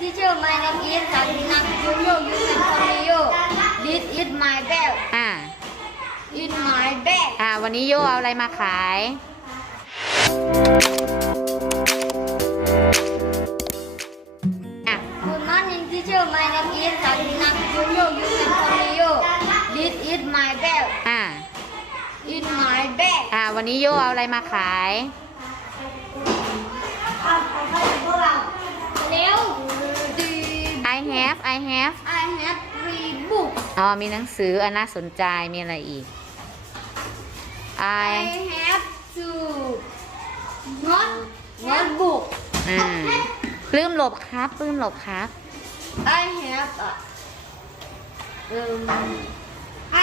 teacher. My name is Sabrina Yoyo. You can call me Yo. This is my bag. อ่า In my bag. อ่า วันนี้โยเอาอะไรมาขายอะ Good morning, teacher. My name is Sabrina Yoyo. You can call me Yo. This is my bag. อ่า In my bag. อ่า วันนี้โยเอาอะไรมาขายเร็ I have I have three books. อ๋อมีหนังสืออันน่าสนใจมีอะไรอีก I I have two not notebook. อ่าปลื้มหลบครับปลื้มหลบครับ I have a um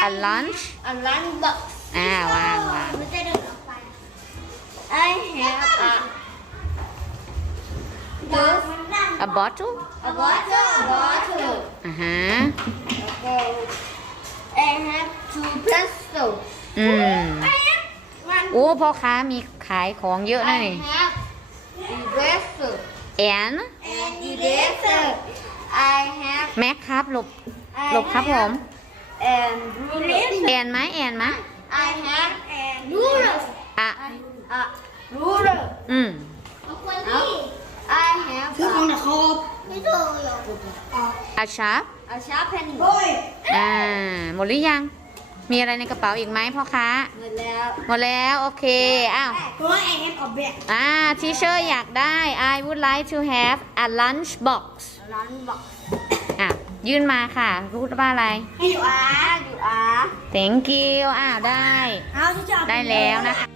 A lunch a lunch box. อ่าวางวาง I have a A bottle a bottle bottle. อ่าฮะ I have two pencils. อืม I have one. โอ้พ่อค้ามีขายของเยอะนะ I นี่ have eraser and and eraser. I have แม็กครับหลบ I หลบครับผม and ruler. แอนไหมแอนไหม I have and ruler. อะ A ruler. อืม I have ซื้อข อง a, นะครบอาชาร์ป a sharpen. โอ้ยอ่าหมดหรือยัง มีอะไรในกระเป๋าอีกไหมพ่อค้า หมดแล้ว หมดแล้ว โอเค อ้าวเพราะว่าไอแฮปออกแบบอ่าทีเชอร์อยากได้ I would like to have a lunch box lunch box. อะยื่นมาค่ะพูดว่าอะไรให้อยู่อะ You are thank you อ่าได้เอาที่จะเอาปได้แล้วนะคะ